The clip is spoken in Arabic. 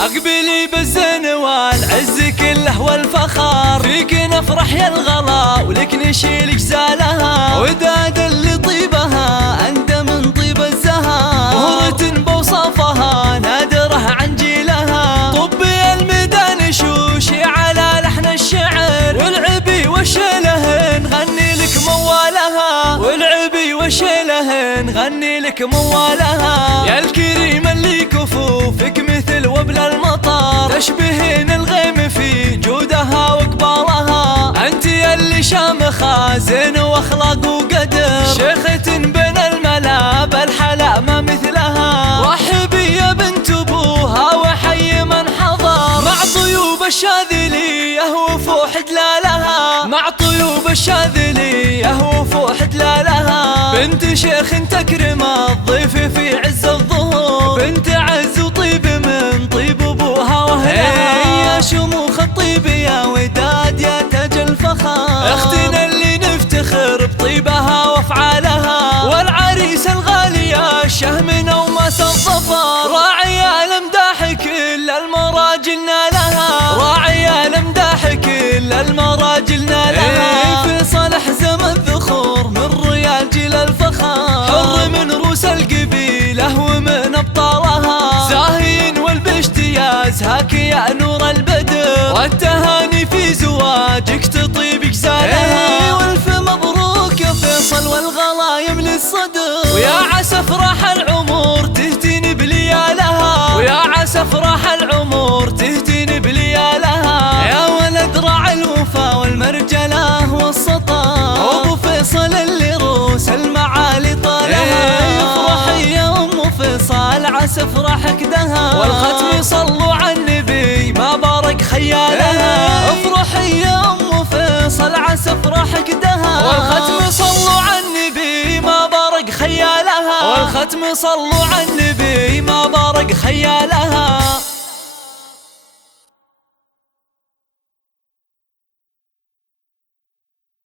اقبلي بالزين والعز كله والفخار، فيك نفرح يا الغلا ولك نشيل جزالها، وداد اللي طيبها عنده من طيب الزهر، مهرة بوصفها نادره عن جيلها، طبي الميدان شوشي على لحن الشعر، والعبي وشيله نغني لك موالها، والعبي وشيله نغني لك موالها، يا الكريم اللي كفوفك مثل وبل المطر، تشبهين الغيم في جودها وقبالها، انت اللي شامخه زين واخلاق وقدر، شيخة بين الملا بالحلا ما مثلها، رحبي يا بنت ابوها وحي من حضر، مع طيوب الشاذليه وفوح دلالها، مع طيوب الشاذليه وفوح دلالها، بنت شيخ تكرم الضيف في عز الظهور، بنت عز وطيب من طيب ابوها واهلها، يا شموخ الطيب يا وداد يا تاج الفخر، اختنا اللي نفتخر بطيبها وافعالها، والعريس الغالي يا الشهم وماس الظفر، راعي المداح كل المراجل نالها، راعي المداح كل المراجل نالها، فيصل حزم الذخور من ريال جيل الفخر، حر من روس القبيله ومن ابطالها، زاهين والباشتياز هاك يا نور البدر، والتهاني في زواجك تطيب جزالها، والف مبروك يا فيصل والغلا يملي الصدر، ويا عسى افراح العمر تهتني بليالها، ويا عسى افراح العمر تهتني بليالها، يا ولد راعي الوفا والمرجله والسطا، ابو فيصل اللي روس المعالي طالها، افرحي يا ام فيصل عسى افراحك دها، والختم صلوا على النبي ما بارك خيالها، افرحي يا ام فيصل عسى افراحك دها، والختم صلوا على النبي ما بارك خيالها، والختم صلوا على النبي ما بارك خيالها.